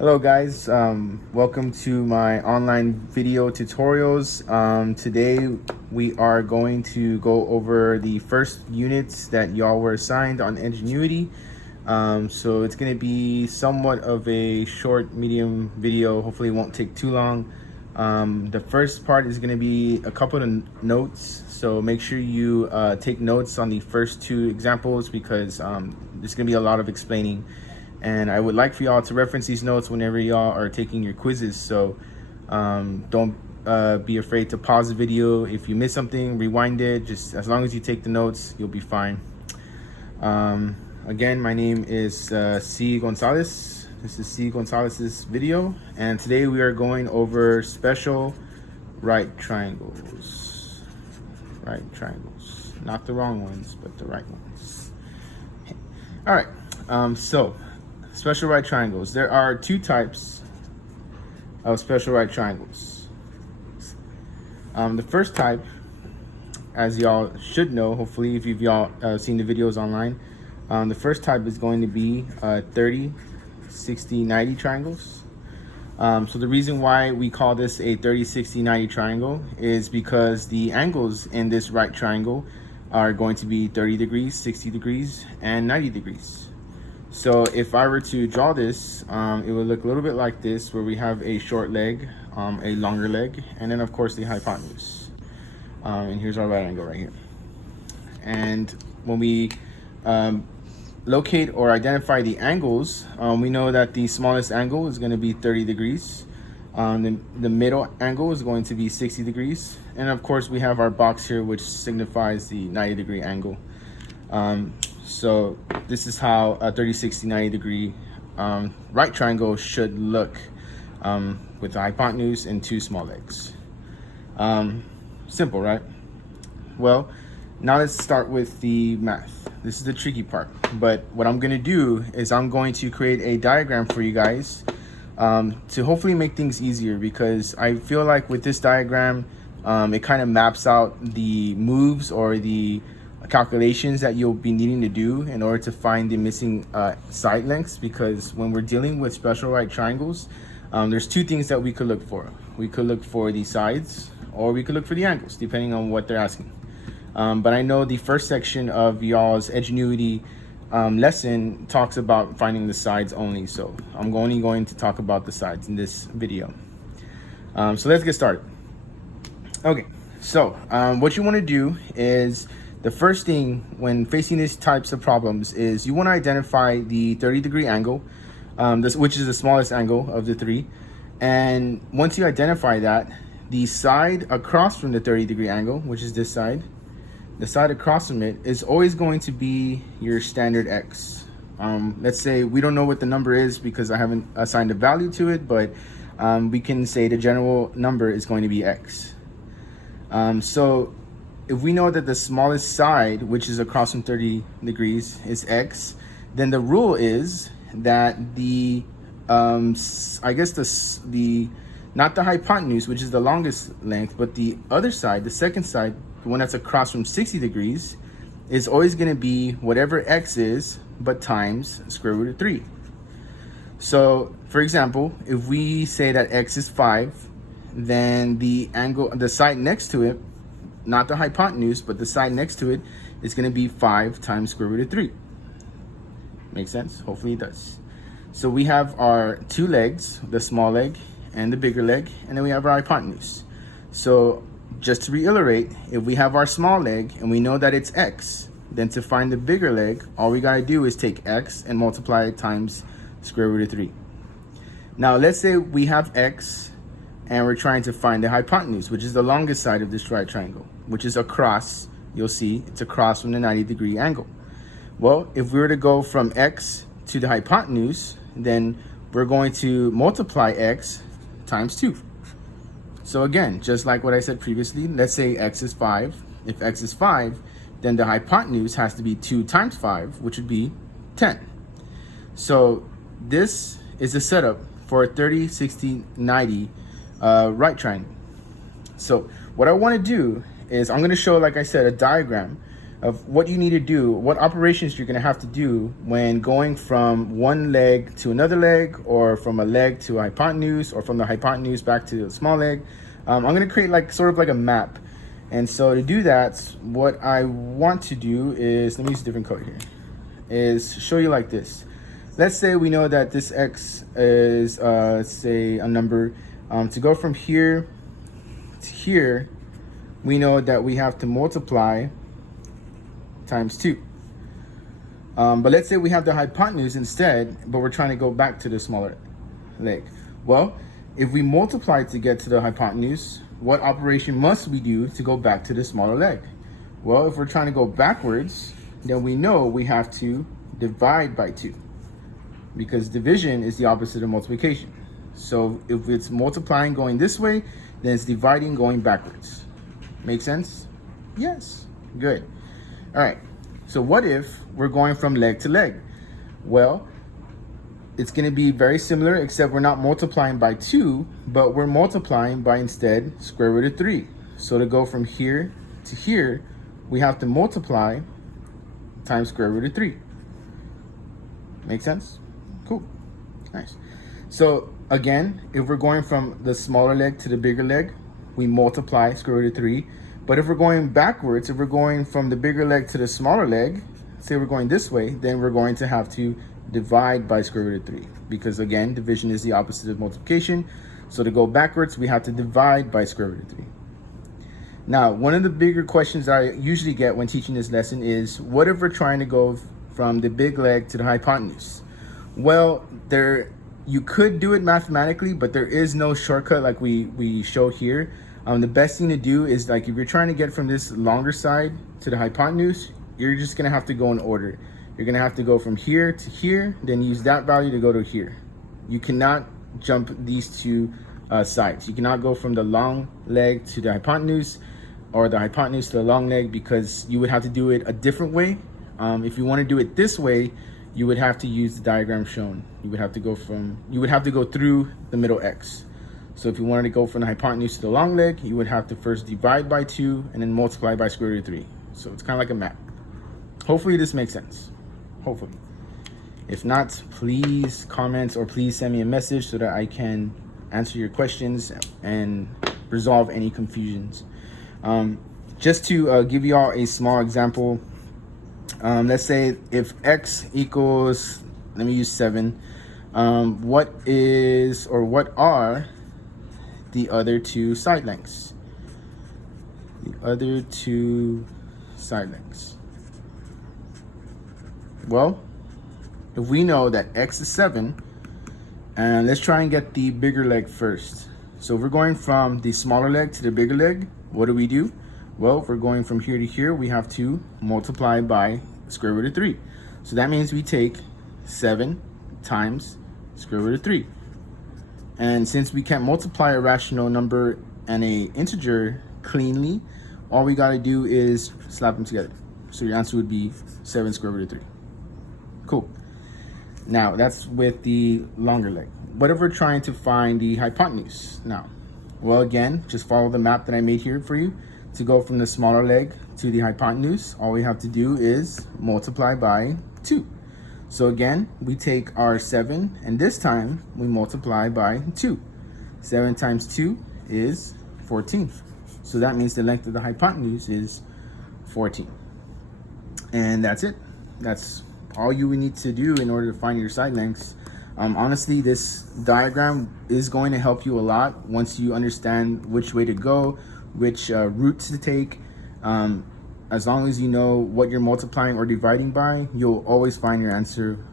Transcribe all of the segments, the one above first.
Hello guys, welcome to my online video tutorials. Today we are going to go over the first units that y'all were assigned on Ingenuity. So it's going to be somewhat of a short, medium video. Hopefully it won't take too long. The first part is going to be a couple of notes, so make sure you take notes on the first two examples because there's going to be a lot of explaining. And I would like for y'all to reference these notes whenever y'all are taking your quizzes. So don't be afraid to pause the video. If you miss something, rewind it. Just as long as you take the notes, you'll be fine. Again, my name is C. Gonzalez. This is C. Gonzalez's video. And today we are going over special right triangles. Right triangles. Not the wrong ones, but the right ones. All right. So special right triangles. There are two types of special right triangles. The first type, as y'all should know, hopefully if y'all seen the videos online, the first type is going to be 30, 60, 90 triangles. So the reason why we call this a 30, 60, 90 triangle is because the angles in this right triangle are going to be 30 degrees, 60 degrees, and 90 degrees. So if I were to draw this, it would look a little bit like this, where we have a short leg, a longer leg, and then of course the hypotenuse. And here's our right angle right here. And when we locate or identify the angles, we know that the smallest angle is going to be 30 degrees. The middle angle is going to be 60 degrees. And of course we have our box here, which signifies the 90-degree angle. So this is how a 30, 60, 90 degree right triangle should look with the hypotenuse and two small legs. Simple, right? Well, now let's start with the math. This is the tricky part. But what I'm going to do is I'm going to create a diagram for you guys to hopefully make things easier, because I feel like with this diagram, it kind of maps out the moves or the calculations that you'll be needing to do in order to find the missing side lengths. Because when we're dealing with special right triangles, there's two things that we could look for. We could look for the sides, or we could look for the angles, depending on what they're asking. But I know the first section of y'all's Ingenuity lesson talks about finding the sides only, so I'm only going to talk about the sides in this video. So let's get started. Okay, so what you want to do is, the first thing when facing these types of problems is you want to identify the 30-degree angle, which is the smallest angle of the three. And once you identify that, the side across from the 30-degree angle, which is this side, the side across from it is always going to be your standard X. Let's say we don't know what the number is because I haven't assigned a value to it, but we can say the general number is going to be X. So if we know that the smallest side, which is across from 30 degrees, is X, then the rule is that the not the hypotenuse, which is the longest length, but the other side, the second side, the one that's across from 60 degrees, is always going to be whatever X is, but times square root of 3. So for example, if we say that X is 5, then the angle, the side next to it, not the hypotenuse, but the side next to it, is going to be 5 times square root of 3. Makes sense? Hopefully it does. So we have our two legs, the small leg and the bigger leg, and then we have our hypotenuse. So just to reiterate, if we have our small leg and we know that it's X, then to find the bigger leg, all we got to do is take X and multiply it times square root of 3. Now let's say we have X and we're trying to find the hypotenuse, which is the longest side of this right triangle, which is across. You'll see it's across from the 90-degree angle. Well, if we were to go from X to the hypotenuse, then we're going to multiply X times 2. So again, just like what I said previously, let's say X is 5. If X is 5, then the hypotenuse has to be 2 times 5, which would be 10. So this is the setup for a 30, 60, 90 right triangle. So what I want to do is I'm going to show, like I said, a diagram of what you need to do, what operations you're going to have to do when going from one leg to another leg, or from a leg to a hypotenuse, or from the hypotenuse back to the small leg. I'm going to create like sort of like a map. And so to do that, what I want to do is, let me use a different color here, is show you like this. Let's say we know that this x is, let's say a number. To go from here to here, we know that we have to multiply times 2. But let's say we have the hypotenuse instead, but we're trying to go back to the smaller leg. Well, if we multiply to get to the hypotenuse, what operation must we do to go back to the smaller leg? Well, if we're trying to go backwards, then we know we have to divide by 2, because division is the opposite of multiplication. So if it's multiplying going this way, then it's dividing going backwards. Make sense? Yes. Good. All right. So what if we're going from leg to leg? Well, it's going to be very similar, except we're not multiplying by 2, but we're multiplying by instead square root of 3. So to go from here to here, we have to multiply times square root of 3. Make sense? Cool. Nice. So again, if we're going from the smaller leg to the bigger leg, we multiply square root of 3. But if we're going backwards, if we're going from the bigger leg to the smaller leg, say we're going this way, then we're going to have to divide by square root of 3, because again, division is the opposite of multiplication. So to go backwards, we have to divide by square root of 3. Now, one of the bigger questions I usually get when teaching this lesson is, what if we're trying to go from the big leg to the hypotenuse? Well, you could do it mathematically, but there is no shortcut like we show here. The best thing to do is, like, if you're trying to get from this longer side to the hypotenuse, you're just gonna have to go in order. You're gonna have to go from here to here, then use that value to go to here. You cannot jump these two sides. You cannot go from the long leg to the hypotenuse, or the hypotenuse to the long leg, because you would have to do it a different way. If you want to do it this way, you would have to use the diagram shown. You would have to go through the middle x. So if you wanted to go from the hypotenuse to the long leg, you would have to first divide by 2 and then multiply by square root of 3. So it's kind of like a map. Hopefully this makes sense. Hopefully. If not, please comment or please send me a message so that I can answer your questions and resolve any confusions. Just to give you all a small example, let's say if x equals, let me use 7, what are the other two side lengths? The other two side lengths. Well, if we know that x is 7, and let's try and get the bigger leg first. So if we're going from the smaller leg to the bigger leg, what do? Well, if we're going from here to here, we have to multiply by square root of 3. So that means we take 7 times square root of 3. And since we can't multiply a rational number and an integer cleanly, all we got to do is slap them together. So your answer would be 7 square root of 3. Cool. Now, that's with the longer leg. What if we're trying to find the hypotenuse now? Well, again, just follow the map that I made here for you. To go from the smaller leg to the hypotenuse, all we have to do is multiply by 2. So again, we take our 7, and this time we multiply by 2. 7 times 2 is 14. So that means the length of the hypotenuse is 14. And that's it. That's all you would need to do in order to find your side lengths. Honestly, this diagram is going to help you a lot once you understand which way to go, which route to take. As long as you know what you're multiplying or dividing by, you'll always find your answer.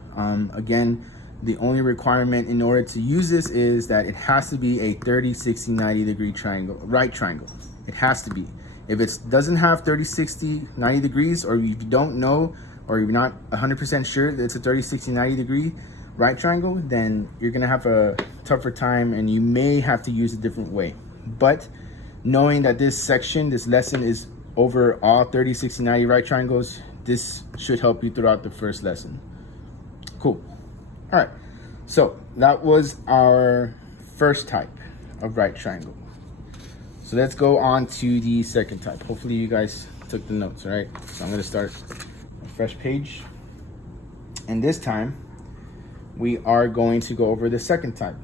Again, the only requirement in order to use this is that it has to be a 30, 60, 90 degree triangle, right triangle. It has to be. If it doesn't have 30, 60, 90 degrees, or you don't know, or you're not 100% sure that it's a 30, 60, 90 degree right triangle, then you're gonna have a tougher time and you may have to use a different way. But knowing that this lesson is over all 30, 60, 90 right triangles, this should help you throughout the first lesson. Cool. All right, so that was our first type of right triangle. So let's go on to the second type. Hopefully you guys took the notes, all right? So I'm gonna start a fresh page. And this time, we are going to go over the second type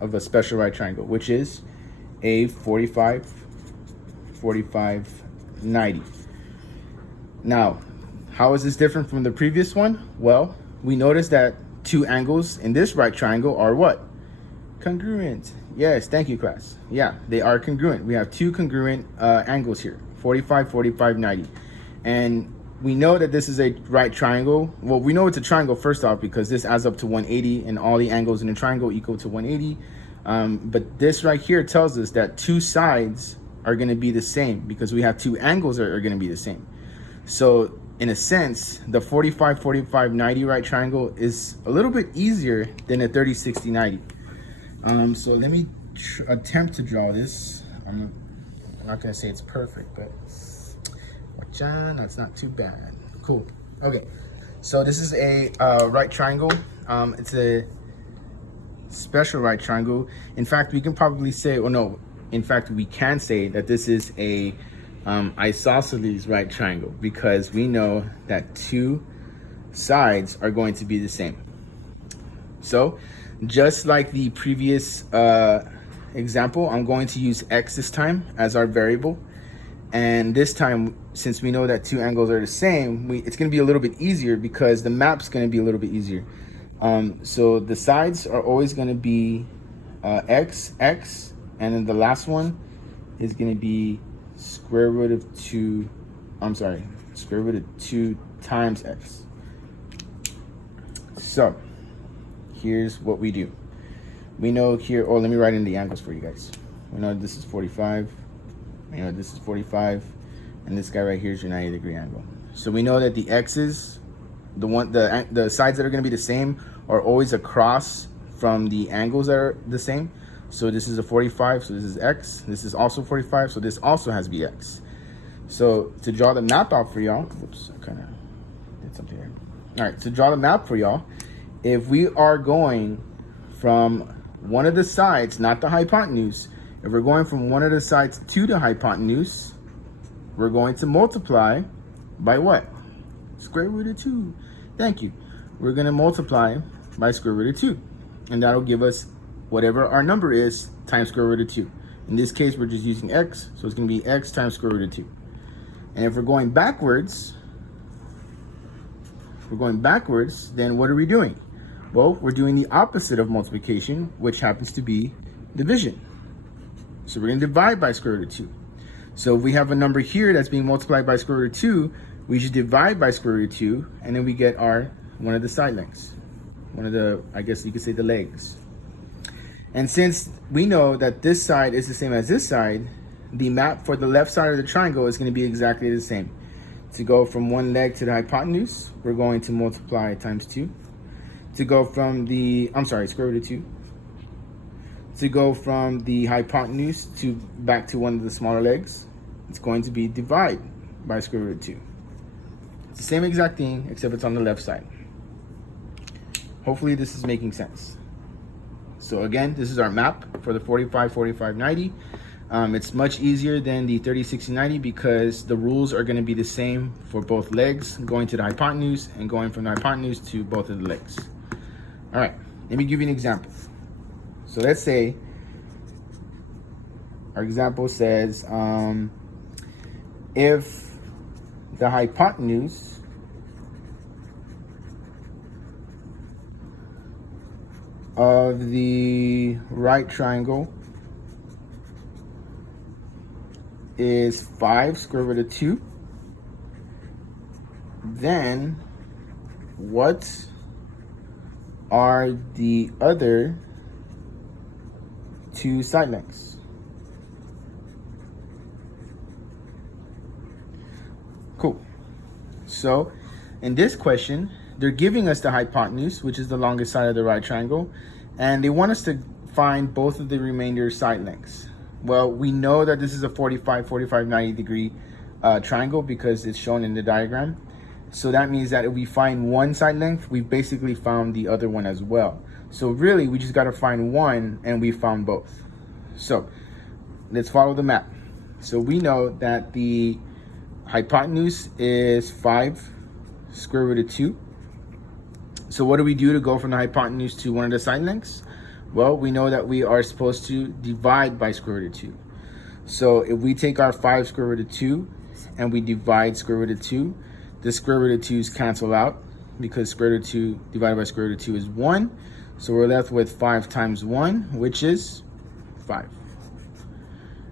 of a special right triangle, which is a 45, 45, 90. Now, how is this different from the previous one? Well, we notice that two angles in this right triangle are what? Congruent. Yes, thank you, class. Yeah, they are congruent. We have two congruent angles here, 45, 45, 90. And we know that this is a right triangle. Well, we know it's a triangle first off because this adds up to 180 and all the angles in a triangle equal to 180. But this right here tells us that two sides are going to be the same because we have two angles that are going to be the same. So in a sense, the 45, 45, 90 right triangle is a little bit easier than a 30, 60, 90. So let me attempt to draw this. I'm not going to say it's perfect, but that's not too bad. Cool. Okay, so this is a right triangle. It's a special right triangle. In fact, we can probably say, or no, in fact, we can say that this is a isosceles right triangle because we know that two sides are going to be the same. So just like the previous example, I'm going to use x this time as our variable. And this time, since we know that two angles are the same, it's going to be a little bit easier because the map's going to be a little bit easier. So the sides are always going to be x, x, and then the last one is going to be square root of 2, square root of 2 times x. So here's what we do. We know here, let me write in the angles for you guys. We know this is 45. You know, this is 45, and this guy right here is your 90-degree angle. So we know that the x's, the sides that are going to be the same, are always across from the angles that are the same. So this is a 45, so this is x. This is also 45, so this also has to be x. So to draw the map out for y'all, whoops, I kind of did something here. All right, to draw the map for y'all, if we are going from one of the sides, not the hypotenuse, if we're going from one of the sides to the hypotenuse, we're going to multiply by what? Square root of 2. Thank you. We're going to multiply by square root of 2. And that'll give us whatever our number is times square root of 2. In this case, we're just using x, so it's going to be x times square root of 2. And if we're going backwards, then what are we doing? Well, we're doing the opposite of multiplication, which happens to be division. So we're going to divide by square root of 2. So if we have a number here that's being multiplied by square root of 2, we should divide by square root of 2, and then we get one of the side lengths. One of the, I guess you could say, the legs. And since we know that this side is the same as this side, the map for the left side of the triangle is going to be exactly the same. To go from one leg to the hypotenuse, we're going to multiply times 2. To go from the, square root of 2. To go from the hypotenuse back to one of the smaller legs, it's going to be divide by square root of 2. It's the same exact thing, except it's on the left side. Hopefully this is making sense. So again, this is our map for the 45, 45, 90. It's much easier than the 30, 60, 90 because the rules are going to be the same for both legs, going to the hypotenuse and going from the hypotenuse to both of the legs. All right, let me give you an example. So let's say our example says if the hypotenuse of the right triangle is 5 square root of 2, then what are the other two side lengths? Cool. So in this question, they're giving us the hypotenuse, which is the longest side of the right triangle, and they want us to find both of the remainder side lengths. Well, we know that this is a 45, 45, 90 degree triangle because it's shown in the diagram. So that means that if we find one side length, we've basically found the other one as well. So really, we just got to find one, and we found both. So let's follow the map. So we know that the hypotenuse is 5 square root of 2. So what do we do to go from the hypotenuse to one of the side lengths? Well, we know that we are supposed to divide by square root of 2. So if we take our 5 square root of 2 and we divide square root of 2, the square root of 2's cancel out because square root of 2 divided by square root of 2 is 1. So we're left with 5 times 1, which is 5.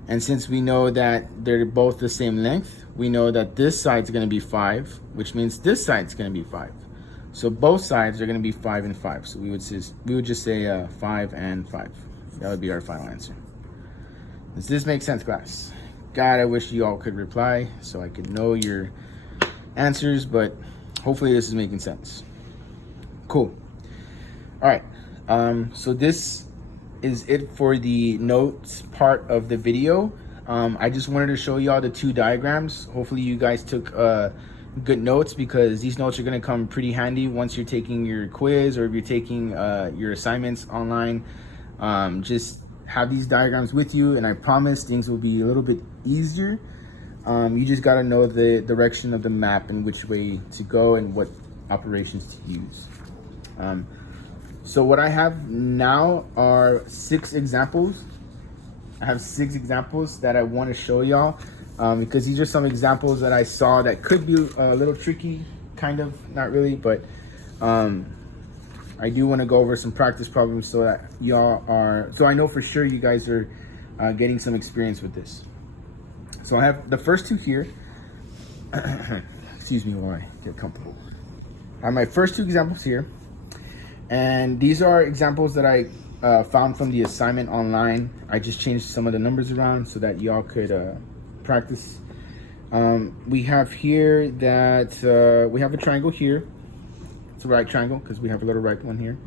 And since we know that they're both the same length, we know that this side's going to be 5, which means this side's going to be 5. So both sides are going to be 5 and 5. So we would just say 5 and 5. That would be our final answer. Does this make sense, class? God, I wish you all could reply so I could know your answers, but hopefully this is making sense. Cool. All right. So this is it for the notes part of the video. I just wanted to show you all the 2 diagrams. Hopefully you guys took good notes, because these notes are going to come pretty handy once you're taking your quiz or if you're taking your assignments online. Just have these diagrams with you, and I promise things will be a little bit easier. You just got to know the direction of the map and which way to go and what operations to use. So what I have now are 6 examples. I have 6 examples that I want to show y'all, because these are some examples that I saw that could be a little tricky, kind of, not really, but I do want to go over some practice problems so that so I know for sure you guys are getting some experience with this. So I have the first 2 here. Excuse me while I get comfortable. I have my first 2 examples here, and these are examples that I found from the assignment online. I just changed some of the numbers around so that y'all could practice. We have here that we have a triangle here. It's a right triangle because we have a little right one here,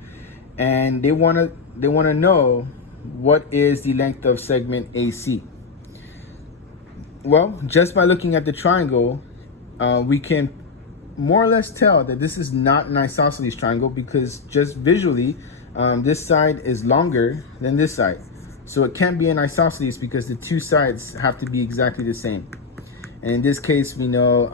and they want to know what is the length of segment AC. Well, just by looking at the triangle, we can more or less tell that this is not an isosceles triangle, because just visually, this side is longer than this side. So it can't be an isosceles because the 2 sides have to be exactly the same. And in this case, we know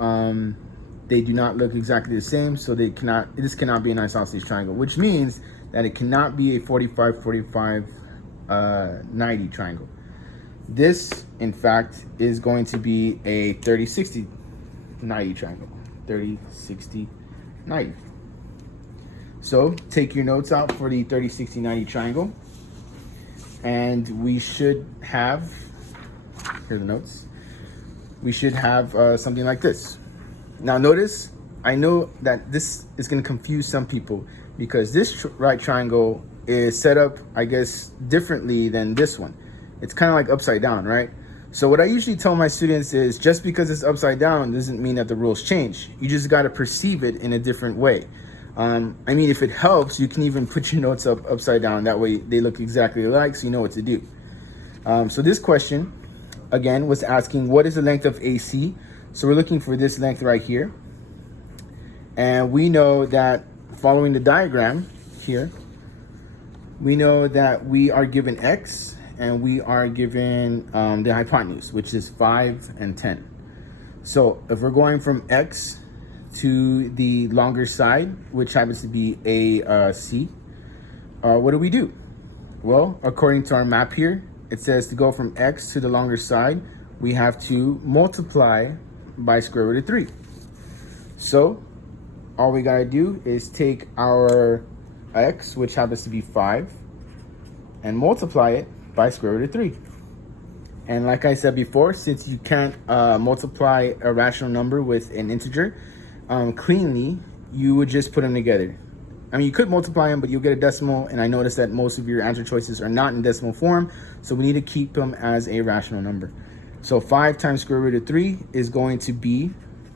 they do not look exactly the same, so this cannot be an isosceles triangle, which means that it cannot be a 45-45 90 triangle. This, in fact, is going to be a 30-60 90 triangle. 30-60 90. So take your notes out for the 30-60 90 triangle, and we should have, here are the notes, we should have something like this. Now notice, I know that this is going to confuse some people because this right triangle is set up, I guess, differently than this one. It's kind of like upside down, right? So what I usually tell my students is, just because it's upside down doesn't mean that the rules change. You just got to perceive it in a different way. I mean, if it helps, you can even put your notes up upside down. That way they look exactly alike, so you know what to do. So this question, again, was asking, what is the length of AC? So we're looking for this length right here. And we know that following the diagram here, we know that we are given X and we are given the hypotenuse, which is 5 and 10. So if we're going from X to the longer side, which happens to be AC, what do? Well, according to our map here, it says to go from X to the longer side, we have to multiply by square root of 3. So all we gotta do is take our X, which happens to be 5, and multiply it by square root of 3. And like I said before, since you can't multiply a rational number with an integer cleanly, you would just put them together. I mean, you could multiply them, but you'll get a decimal, and I noticed that most of your answer choices are not in decimal form, so we need to keep them as a rational number. So 5 times square root of 3 is going to be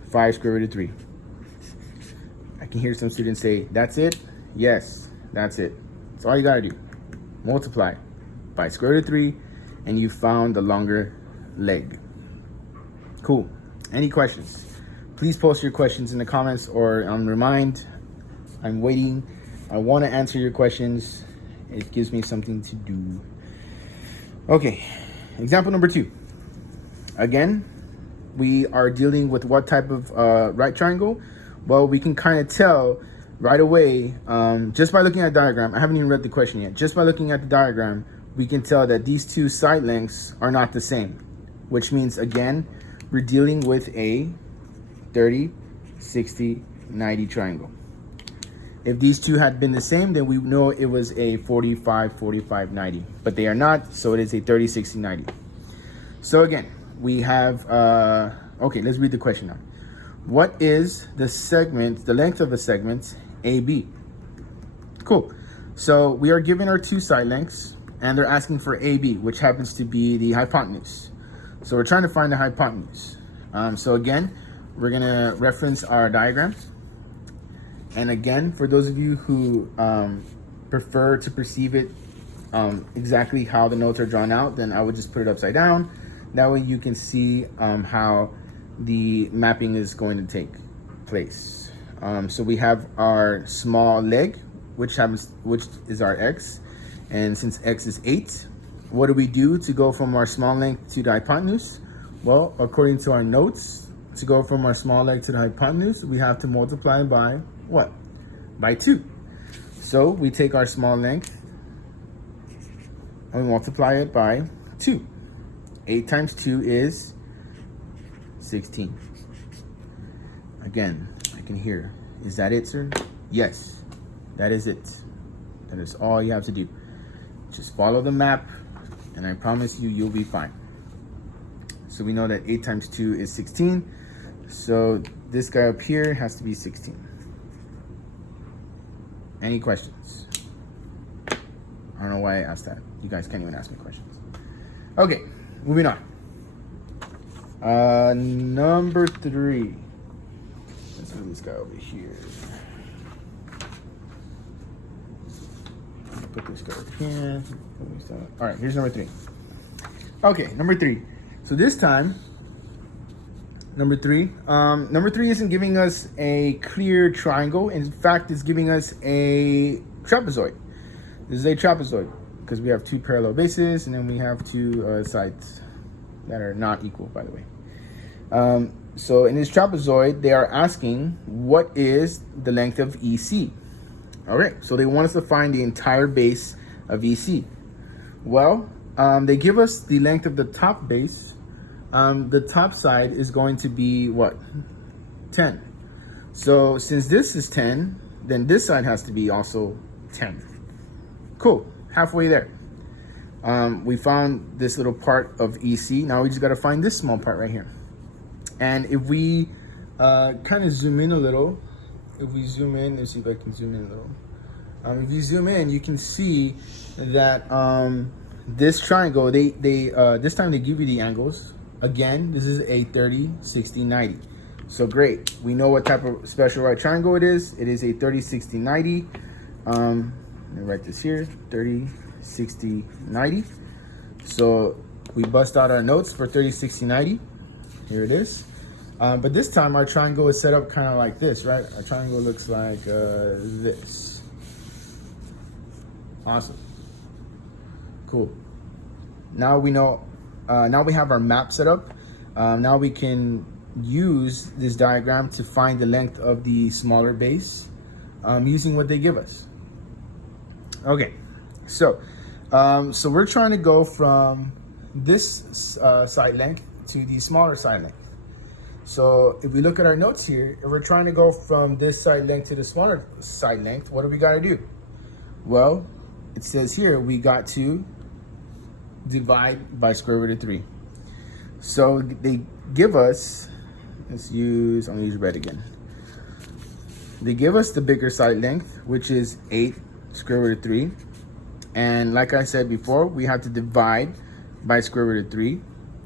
5 square root of 3. I can hear some students say, that's it? Yes, that's it. That's all you gotta do. Multiply by square root of 3, and you found the longer leg. Cool. Any questions? Please post your questions in the comments or remind. I'm waiting. I want to answer your questions. It gives me something to do. Okay, example number 2. Again, we are dealing with what type of right triangle? Well, we can kind of tell right away just by looking at the diagram. I haven't even read the question yet. Just by looking at the diagram, we can tell that these two side lengths are not the same, which means, again, we're dealing with a 30, 60, 90 triangle. If these two had been the same, then we know it was a 45, 45, 90, but they are not, so it is a 30, 60, 90. So again, we have, okay, let's read the question now. What is the segment, the length of a segment AB? Cool. So we are given our two side lengths, and they're asking for AB, which happens to be the hypotenuse. So we're trying to find the hypotenuse. So again, we're gonna reference our diagram. And again, for those of you who prefer to perceive it exactly how the notes are drawn out, then I would just put it upside down. That way you can see how the mapping is going to take place. So we have our small leg, which is our x. And since x is 8, what do we do to go from our small length to the hypotenuse? Well, according to our notes, to go from our small leg to the hypotenuse, we have to multiply by what? By 2. So we take our small length and we multiply it by 2. 8 times 2 is 16. Again, I can hear. Is that it, sir? Yes, that is it. That is all you have to do. Just follow the map, and I promise you, you'll be fine. So we know that 8 times 2 is 16. So this guy up here has to be 16. Any questions? I don't know why I asked that. You guys can't even ask me questions. Okay, moving on. Number 3. Let's move this guy over here. Put this guy over here. All right, here's number 3. Okay, number 3. So this time, number 3 isn't giving us a clear triangle. In fact, it's giving us a trapezoid. This is a trapezoid because we have 2 parallel bases, and then we have 2 sides that are not equal, by the way. So in this trapezoid, they are asking, what is the length of EC? All right, so they want us to find the entire base of EC. Well, they give us the length of the top base. The top side is going to be what? 10. So since this is 10, then this side has to be also 10. Cool, halfway there. We found this little part of EC. Now we just got to find this small part right here. And if we kind of zoom in a little, if we zoom in, let's see if I can zoom in a little. If you zoom in, you can see that this triangle, they this time they give you the angles. Again, this is a 30, 60, 90. So great. We know what type of special right triangle it is. It is a 30, 60, 90. Let me write this here, 30, 60, 90. So we bust out our notes for 30, 60, 90. Here it is. But this time our triangle is set up kind of like this, right? Our triangle looks like this. Awesome. Cool. Now we know, now we have our map set up. Now we can use this diagram to find the length of the smaller base using what they give us. Okay, so we're trying to go from this side length to the smaller side length. So if we look at our notes here, if we're trying to go from this side length to the smaller side length, what do we got to do? Well, it says here we got to divide by square root of 3. So they give us, I'm gonna use red again. They give us the bigger side length, which is 8 square root of 3. And like I said before, we have to divide by square root of 3.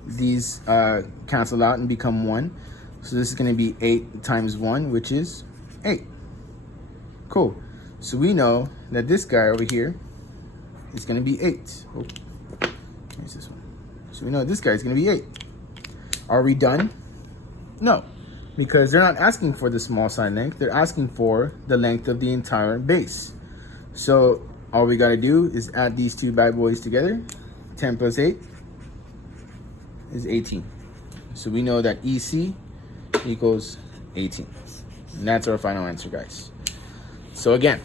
These cancel out and become 1. So this is going to be 8 times 1, which is 8. Cool. So we know that this guy over here is going to be 8. Oh, here's this one. So we know this guy is going to be 8. Are we done? No, because they're not asking for the small side length. They're asking for the length of the entire base. So all we got to do is add these two bad boys together. 10 plus 8 is 18. So we know that EC equals 18. And that's our final answer, guys. So again,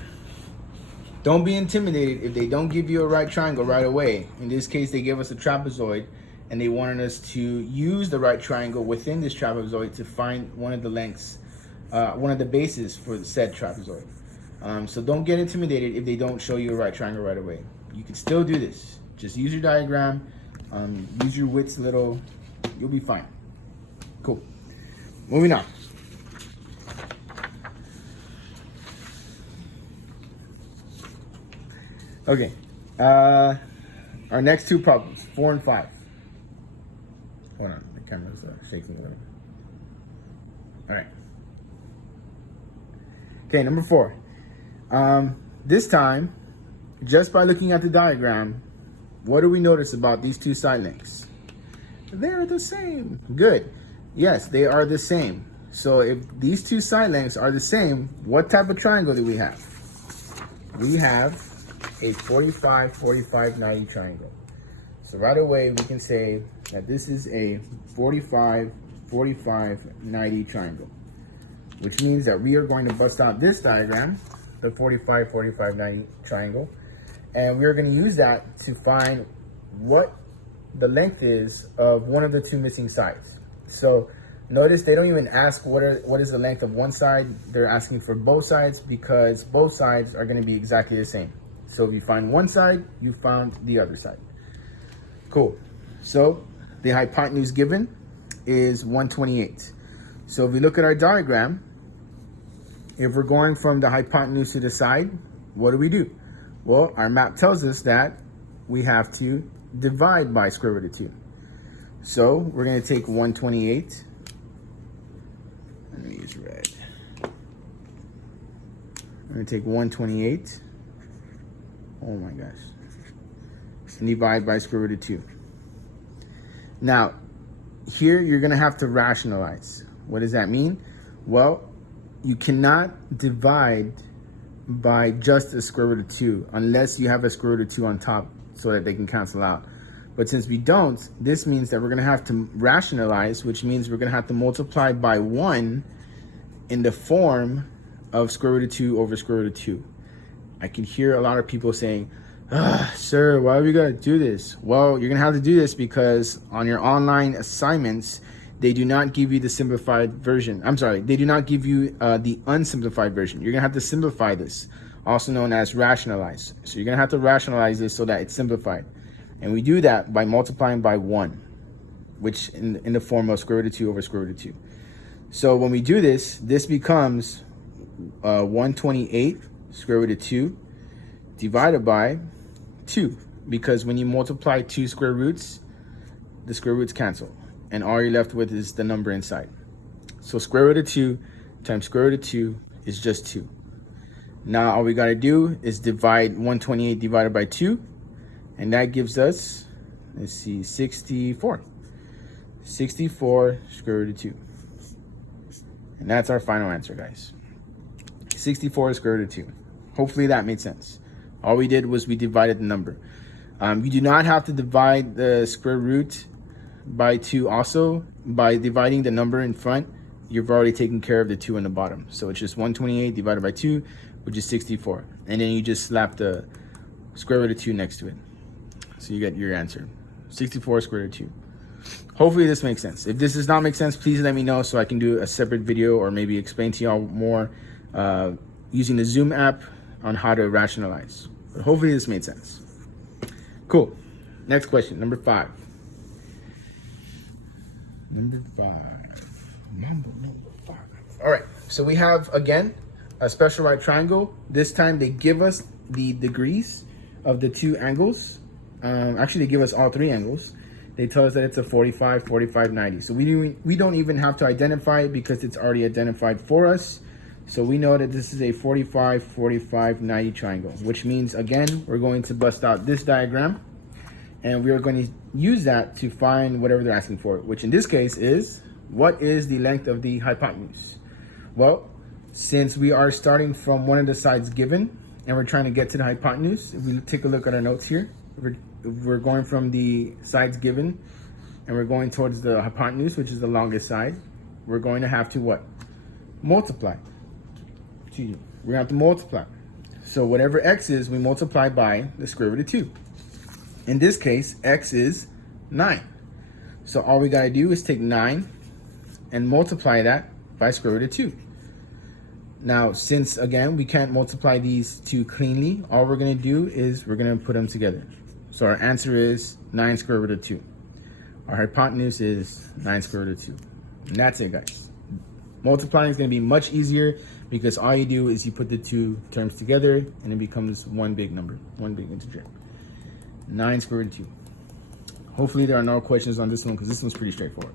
don't be intimidated if they don't give you a right triangle right away. In this case, they gave us a trapezoid, and they wanted us to use the right triangle within this trapezoid to find one of the lengths, one of the bases for the said trapezoid. So don't get intimidated if they don't show you a right triangle right away. You can still do this. Just use your diagram, use your widths a little, you'll be fine. Cool. Moving on. Okay, our next two problems, 4 and 5. Hold on, the camera's shaking a little. All right. Okay, number 4. This time, just by looking at the diagram, what do we notice about these two side lengths? They're the same. Good. Yes, they are the same. So if these two side lengths are the same, what type of triangle do we have? We have a 45, 45, 90 triangle. So right away we can say that this is a 45, 45, 90 triangle, which means that we are going to bust out this diagram, the 45, 45, 90 triangle, and we are going to use that to find what the length is of one of the two missing sides. So notice they don't even ask what is the length of one side. They're asking for both sides because both sides are going to be exactly the same. So if you find one side, you found the other side. Cool. So the hypotenuse given is 128. So if we look at our diagram, if we're going from the hypotenuse to the side, what do? Well, our map tells us that we have to divide by square root of 2. So we're going to take 128. Let me use red. I'm going to take 128. Oh my gosh. And divide by square root of 2. Now, here you're going to have to rationalize. What does that mean? Well, you cannot divide by just a square root of 2 unless you have a square root of 2 on top so that they can cancel out. But since we don't, this means that we're going to have to rationalize, which means we're going to have to multiply by 1 in the form of square root of 2 over square root of 2. I can hear a lot of people saying, sir, why we gotta do this? Well, you're gonna have to do this because on your online assignments, they do not give you the simplified version. I'm sorry, they do not give you the unsimplified version. You're gonna have to simplify this, also known as rationalize. So you're gonna have to rationalize this so that it's simplified. And we do that by multiplying by 1, which in the form of square root of 2 over square root of 2. So when we do this, this becomes 128 square root of 2 divided by 2, because when you multiply two square roots, the square roots cancel, and all you're left with is the number inside. So square root of 2 times square root of 2 is just 2. Now all we got to do is divide 128 divided by 2, and that gives us, let's see, 64. 64 square root of 2. And that's our final answer, guys. 64 square root of 2. Hopefully that made sense. All we did was we divided the number. You do not have to divide the square root by 2 also. By dividing the number in front, you've already taken care of the 2 in the bottom. So it's just 128 divided by 2, which is 64. And then you just slap the square root of 2 next to it. So you get your answer. 64 square root of 2. Hopefully this makes sense. If this does not make sense, please let me know so I can do a separate video or maybe explain to y'all more using the Zoom app on how to rationalize. But hopefully this made sense. Cool. Next question, number 5. Number 5. Number 5. All right. So we have, again, a special right triangle. This time they give us the degrees of the two angles. Actually, they give us all 3 angles. They tell us that it's a 45, 45, 90. So we don't even have to identify it because it's already identified for us. So we know that this is a 45, 45, 90 triangle, which means, again, we're going to bust out this diagram, and we are going to use that to find whatever they're asking for, which in this case is, what is the length of the hypotenuse? Well, since we are starting from one of the sides given, and we're trying to get to the hypotenuse, if we take a look at our notes here, we're going from the sides given, and we're going towards the hypotenuse, which is the longest side, we're going to have to what? Multiply. We're gonna have to multiply. So whatever x is, we multiply by the square root of 2. In this case, x is 9. So all we gotta do is take 9 and multiply that by square root of 2. Now, since again, we can't multiply these two cleanly, all we're gonna do is we're gonna put them together. So our answer is 9 square root of 2. Our hypotenuse is 9 square root of 2. And that's it, guys. Multiplying is gonna be much easier because all you do is you put the two terms together and it becomes one big number, one big integer. 9 square root of 2. Hopefully there are no questions on this one because this one's pretty straightforward.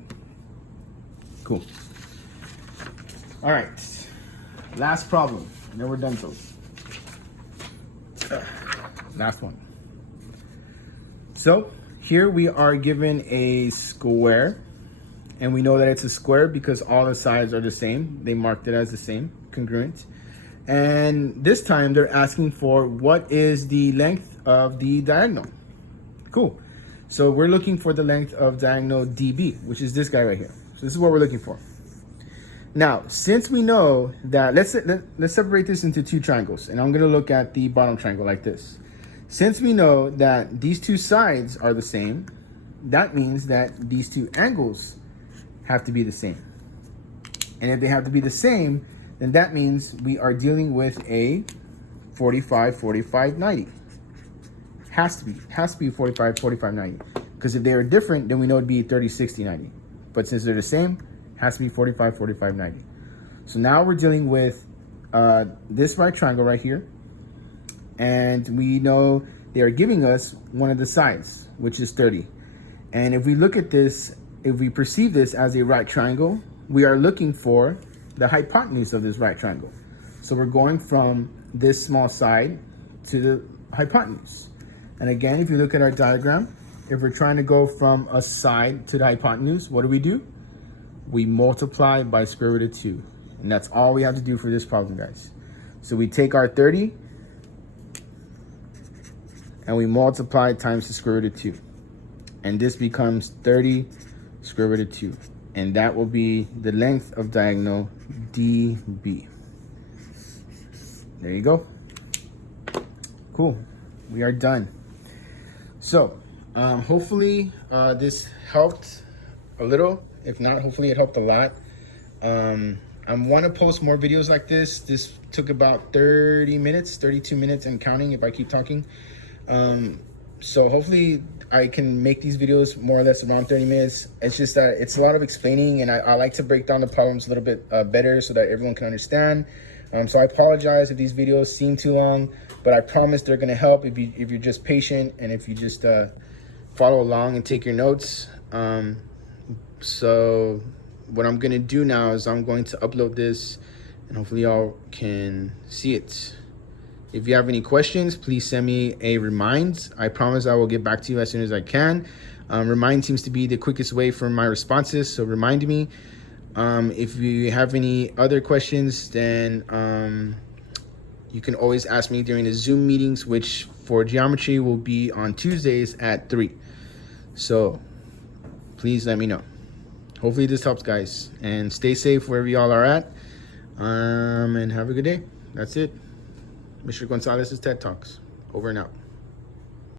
Cool. All right, last problem, and then we're done, folks. Last one. So here we are given a square, and we know that it's a square because all the sides are the same. They marked it as the same, congruent. And this time they're asking for what is the length of the diagonal. Cool. So we're looking for the length of diagonal DB, which is this guy right here. So this is what we're looking for. Now, since we know that, let's separate this into two triangles, and I'm gonna look at the bottom triangle like this. Since we know that these two sides are the same, that means that these two angles have to be the same. And if they have to be the same, then that means we are dealing with a 45, 45, 90. Has to be 45, 45, 90. Because if they were different, then we know it'd be 30, 60, 90. But since they're the same, has to be 45, 45, 90. So now we're dealing with this right triangle right here. And we know they are giving us one of the sides, which is 30. And if we look at this, if we perceive this as a right triangle, we are looking for the hypotenuse of this right triangle. So we're going from this small side to the hypotenuse. And again, if you look at our diagram, if we're trying to go from a side to the hypotenuse, what do? We multiply by square root of 2. And that's all we have to do for this problem, guys. So we take our 30 and we multiply times the square root of 2. And this becomes 30 square root of 2. And that will be the length of diagonal DB. There you go. Cool. We are done. So hopefully this helped a little. If not, hopefully it helped a lot. I want to post more videos like this. This took about 30 minutes, 32 minutes and counting if I keep talking. So hopefully I can make these videos more or less around 30 minutes. It's just that it's a lot of explaining, and I like to break down the problems a little bit better so that everyone can understand. So I apologize if these videos seem too long, but I promise they're gonna help if you're just patient and if you just follow along and take your notes. So what I'm gonna do now is I'm going to upload this and hopefully y'all can see it. If you have any questions, please send me a remind. I promise I will get back to you as soon as I can. Remind seems to be the quickest way for my responses, so remind me. If you have any other questions, then you can always ask me during the Zoom meetings, which for geometry will be on Tuesdays at 3. So please let me know. Hopefully this helps, guys, and stay safe wherever y'all are at, and have a good day. That's it. Mr. Gonzalez's TED Talks. Over and out.